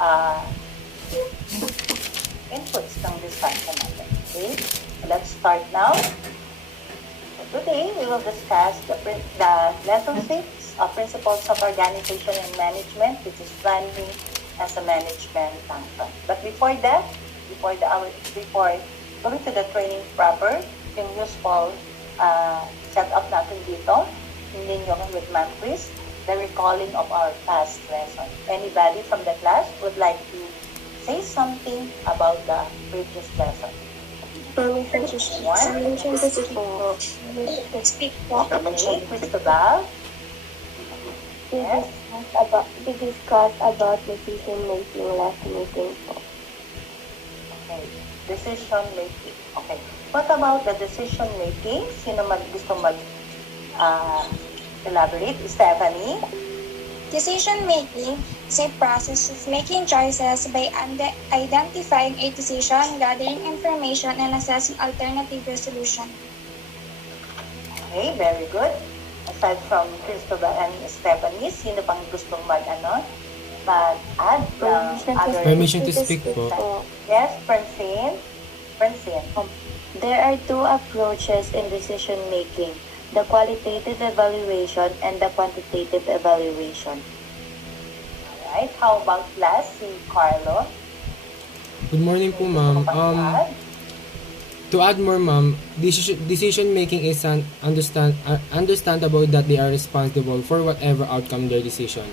uh, inputs ng discussion natin. Okay? So let's start now. So today, we will discuss the lesson 6 of Principles of Organization and Management, which is planning as a management function. But before that, before going to the training proper, yung useful setup natin dito, hindi nyo with ma'am Chris, the recalling of our past lesson. Anybody from the class would like to say something about the previous lesson? Permission to speak. Okay, Cristobal. Yes. We discussed about decision making last meeting. Okay, decision making. Okay. What about the decision making? Sino gusto elaborate? Stephanie? Decision making is a process of making choices by identifying a decision, gathering information, and assessing alternative resolution. Okay, very good. Aside from Cristobal and Stephanie, sino pang gustong mag-add other... Permission to speak po. Yes, Francine. There are two approaches in decision making, the qualitative evaluation and the quantitative evaluation. Alright, how about last, si Carlo? Good morning po, ma'am. To add more, ma'am, decision making is understandable that they are responsible for whatever outcome their decision,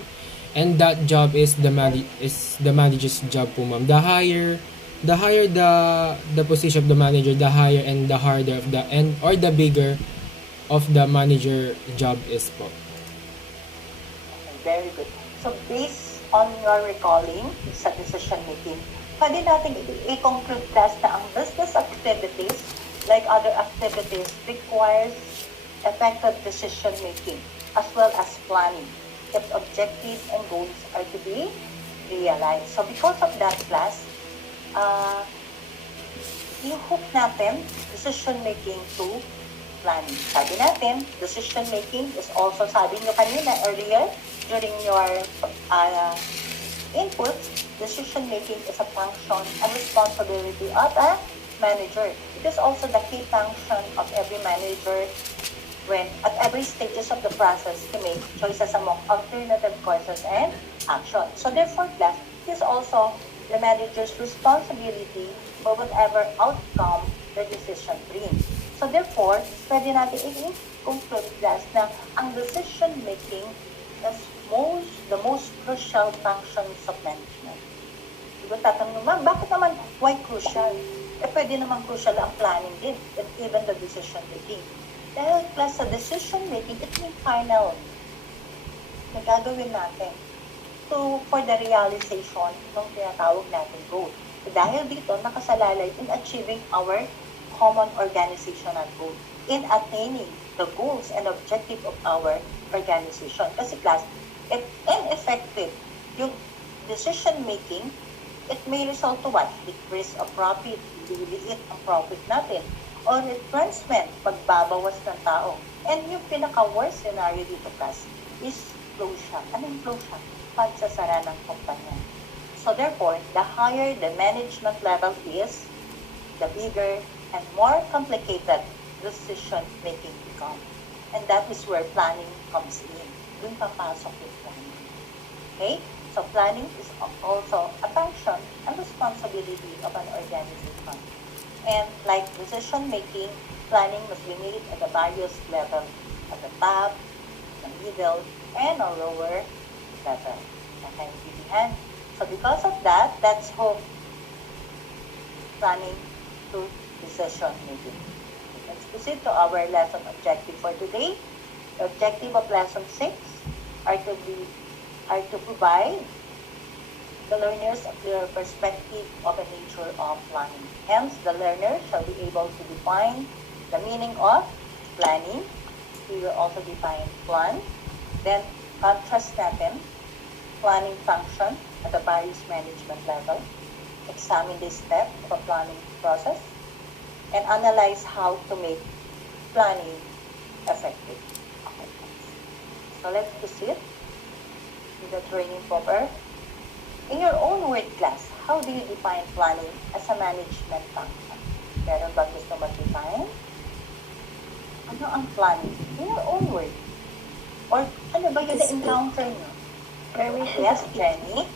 and that job is the manager's job po, ma'am. The higher the position of the manager, the higher and the harder of the bigger of the manager job is po. Okay, very good. So based on your recalling sa decision making, pwede natin i-conclude class na ang business activities, like other activities, requires effective decision making as well as planning if objectives and goals are to be realized. So because of that class, i-hook natin decision making to planning. Sabi natin, decision making is also, sabi nyo kanina earlier during your input, decision making is a function and responsibility of a manager. It is also the key function of every manager when at every stages of the process to make choices among alternative courses and action. So therefore, class is also the manager's responsibility for whatever outcome the decision brings. So therefore, pwede natin i-conclude class na ang decision making is the most crucial functions of management. Diba tatanong naman, bakit naman, why crucial? Pwede naman crucial ang planning din, and even the decision making. Dahil class sa decision making, it means final na gagawin natin for the realization ng tinatawag natin goal. So dahil dito, nakasalalay in achieving our common organizational goal, in attaining the goals and objective of our organization. Kasi class, if ineffective yung decision making, it may result to what? Decrease of profit, liliit ang profit natin, or retrenchment, pagbabawas ng tao. And yung pinaka-worst scenario dito, class, is closure. Anong closure? Pagsasara ng kumpanya. So therefore, the higher the management level is, the bigger and more complicated decision-making becomes. And that is where planning comes in. Doon papasok yung planning. Okay? So planning is also a function and responsibility of an organization. And like decision-making, planning must be made at the various levels, at the top, the middle, and a lower level. Nakaintindihan? So because of that, let's hook planning to decision making. Let's proceed to our lesson objective for today. The objective of lesson 6 are to provide the learners a clear perspective of the nature of planning. Hence, the learner shall be able to define the meaning of planning. We will also define plan. Then, contrast natin planning function at the various management level. Examine the steps of a planning process and analyze how to make planning effective. Okay. So let's proceed with the training proper. In your own word, class, how do you define planning as a management function? Meron ba gusto mag-define? Ano ang planning? In your own word. Or ano ba yung na-encounter nyo? Yes, Jenny?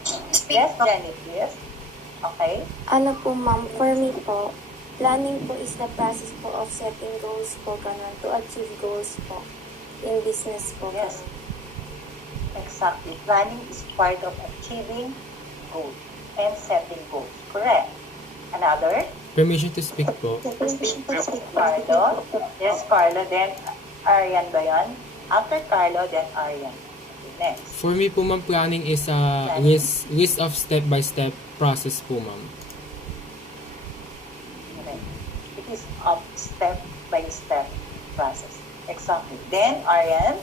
Yes, Jenny, please. Okay. Ano po ma'am, for me po, planning po is the process po of setting goals po ganun, to achieve goals po in business po. Yes. Ganun. Exactly. Planning is part of achieving goals and setting goals. Correct. Another? Permission to speak po. Carlo? Yes, Carlo. Then, Arian ba yan? After Carlo, then Arian. Okay, next. For me po, ma'am, planning is a list of step-by-step process po, ma'am. Okay. It is a step-by-step process. Exactly. Then, Arian?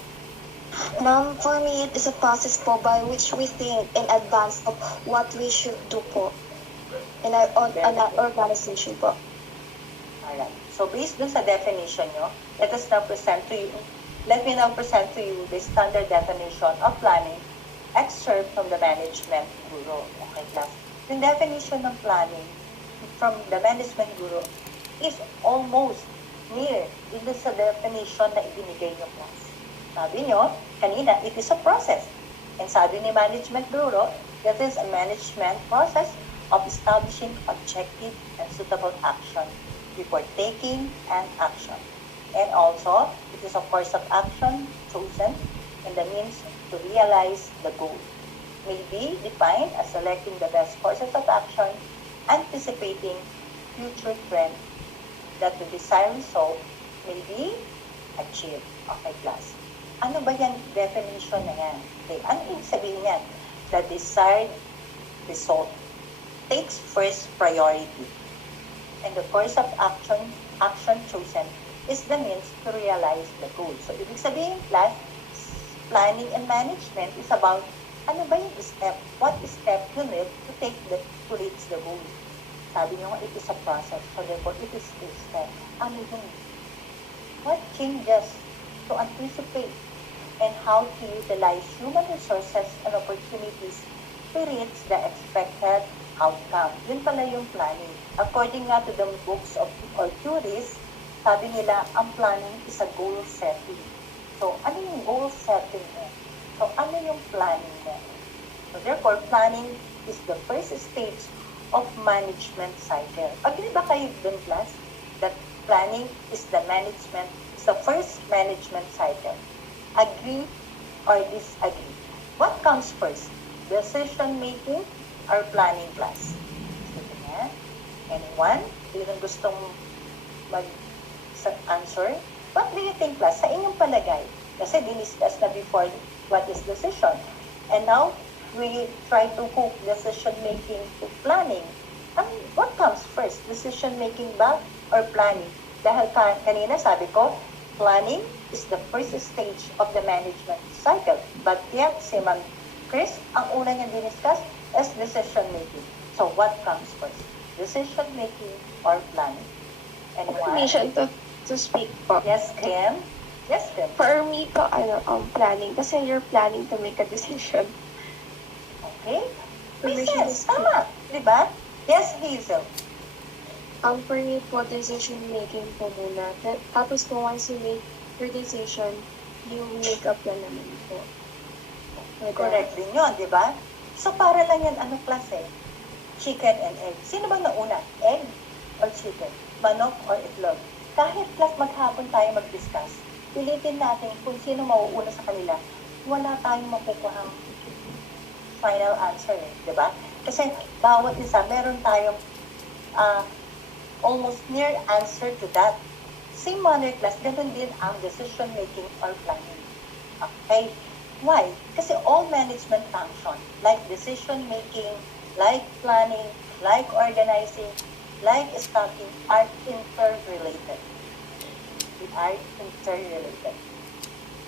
Ma'am, for me, it is a process po by which we think in advance of what we should do po in our organization po. Alright. So, based dun sa definition nyo, let me now present to you the standard definition of planning excerpt from the Management Guru. Okay, class. Yung definition ng planning from the Management Guru is almost near dun sa definition na ibinigay nyo, class. Sabi nyo, kanina, it is a process. And sabi ni Management Bureau, that is a management process of establishing objective and suitable action before taking an action. And also, it is a course of action chosen and the means to realize the goal. May be defined as selecting the best courses of action, anticipating future trends that the desired result may be achieved. Okay, class. Ano ba yung definition na yan? Okay, ano yung sabihin yan? The desired result takes first priority. And the course of action chosen is the means to realize the goal. So, ibig sabihin, class, planning and management is about ano ba yung step? What step you need to reach the goal? Sabi nyo, it is a process. So, therefore, it is a step. Ano yun? What changes to anticipate and how to utilize human resources and opportunities to reach the expected outcome. Yun pala yung planning. According nga to the books of or theories, sabi nila, ang planning is a goal setting. So, ano yung goal setting mo? So, ano yung planning mo? So, therefore, planning is the first stage of management cycle. Agree ba kayo dun, class? That planning is the first management cycle. Agree or disagree? What comes first? Decision making or planning, class? Sige nga. Anyone? Sino gustong mag-answer? What do you think, class? Sa inyong palagay? Kasi diniscuss na before what is decision. And now, we try to hook decision making to planning. What comes first? Decision making ba or planning? Dahil kanina sabi ko, planning is the first stage of the management cycle. But yet, si Ma'am Chris, ang una niya diniscuss is decision making. So, what comes first? Decision making or planning? Anyone? Permission to speak po. Yes, Kim? Yes, Kim. For me po, planning. Kasi you're planning to make a decision. Okay? Makes Permission to sense. speak. Tama. Diba? Yes, Hazel. For me po, decision making po muna. Tapos po, once you make your decision, you make up plan naman po. Correct din yun, di ba? So, para lang yan, klase? Chicken and egg. Sino bang nauna? Egg or chicken? Manok or itlog? Kahit class maghapon tayo mag-discuss, pilitin natin kung sino mauuna sa kanila. Wala tayong makukuhang final answer, di ba? Kasi bawat isa, meron tayong almost near answer to that. Same manner, class, ganun din ang decision making or planning. Okay? Why? Kasi all management function, like decision making, like planning, like organizing, like stocking, are interrelated. They are interrelated.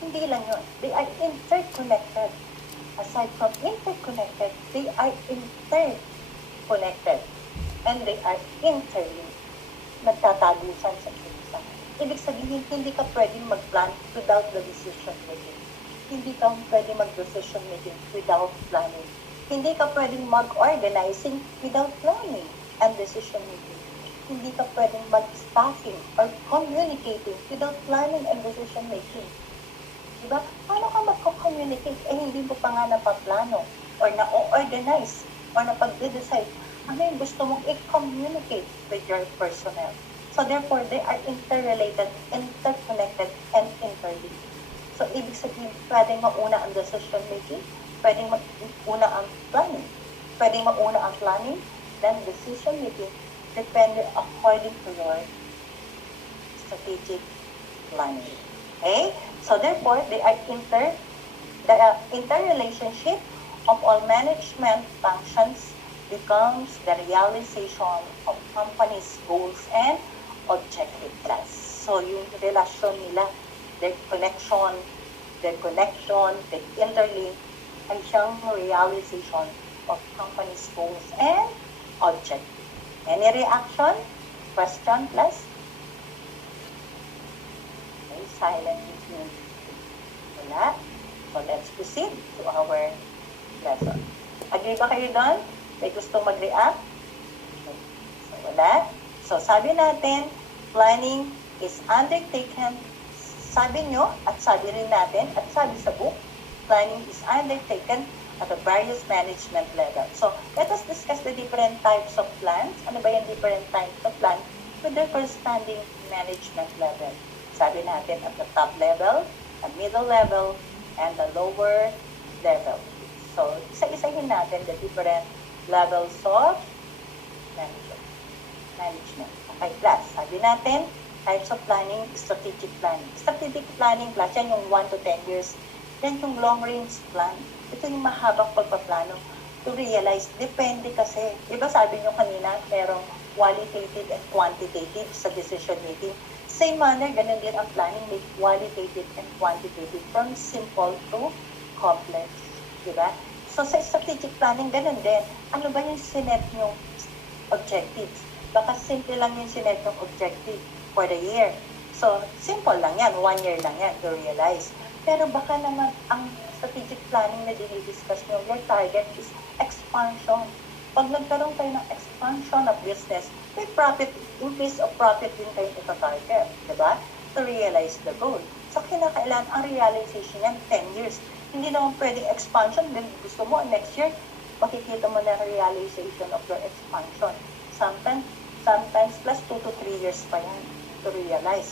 Hindi lang yun. They are interconnected. Aside from interconnected, they are interconnected. And they are interlinked. Nagtatagusan sa isa. Ibig sabihin, hindi ka pwedeng mag-plan without the decision making. Hindi ka pwedeng mag-decision making without planning. Hindi ka pwedeng mag-organizing without planning and decision making. Hindi ka pwedeng mag-staffing or communicating without planning and decision making. Diba? Paano ka mag-communicate? Hindi mo pa nga napaplano or na-organize or napag-decide ano yung gusto mong i-communicate with your personnel. So therefore, they are interrelated, interconnected, and interlinked. So ibig sabihin, pwedeng mauna ang decision making, pwedeng mauna ang planning, pwedeng mauna ang planning, then decision making, depende according to your strategic planning. Okay? So therefore, the interrelationship of all management functions becomes the realization of company's goals and objectives. So yung relasyon nila, their connection, the interlink, ay siyang realization of company's goals and objectives. Any reaction? Question, plus? Okay, silent. Wala. So let's proceed to our lesson. Agree ba kayo doon? May gusto mag-react? So wala. So sabi natin, planning is undertaken. Sabi nyo, at sabi rin natin, at sabi sa book, planning is undertaken at the various management level. So let us discuss the different types of plans. Ano ba yung different types of plan with their corresponding management level? Sabi natin at the top level, the middle level, and the lower level. So, isa-isahin natin the different levels of management. Okay, class. Sabi natin, types of planning, strategic planning. Strategic planning, class, yan yung 1 to 10 years. Yan yung long-range plan. Ito yung mahabang pagpaplano to realize. Depende kasi. Diba sabi nyo kanina, merong qualitative and quantitative sa decision making. Same manner, ganun din ang planning, may qualitative and quantitative from simple to complex. Diba? So, sa strategic planning, ganun din. Ano ba yung sinet yung objectives? Baka simple lang yung sinet yung objective for the year. So, simple lang yan. 1 year lang yan to realize. Pero baka naman ang strategic planning na dinidiscuss nyo, your target is expansion. Pag nagkaroon tayo ng expansion of business, may profit, increase of profit din kayo ito-target. Diba? To realize the goal. So, kinakailangan ang realization yan 10 years. Hindi naman pwedeng expansion, then gusto mo next year, makikita mo na realization of your expansion. Sometimes plus 2 to 3 years pa yan to realize.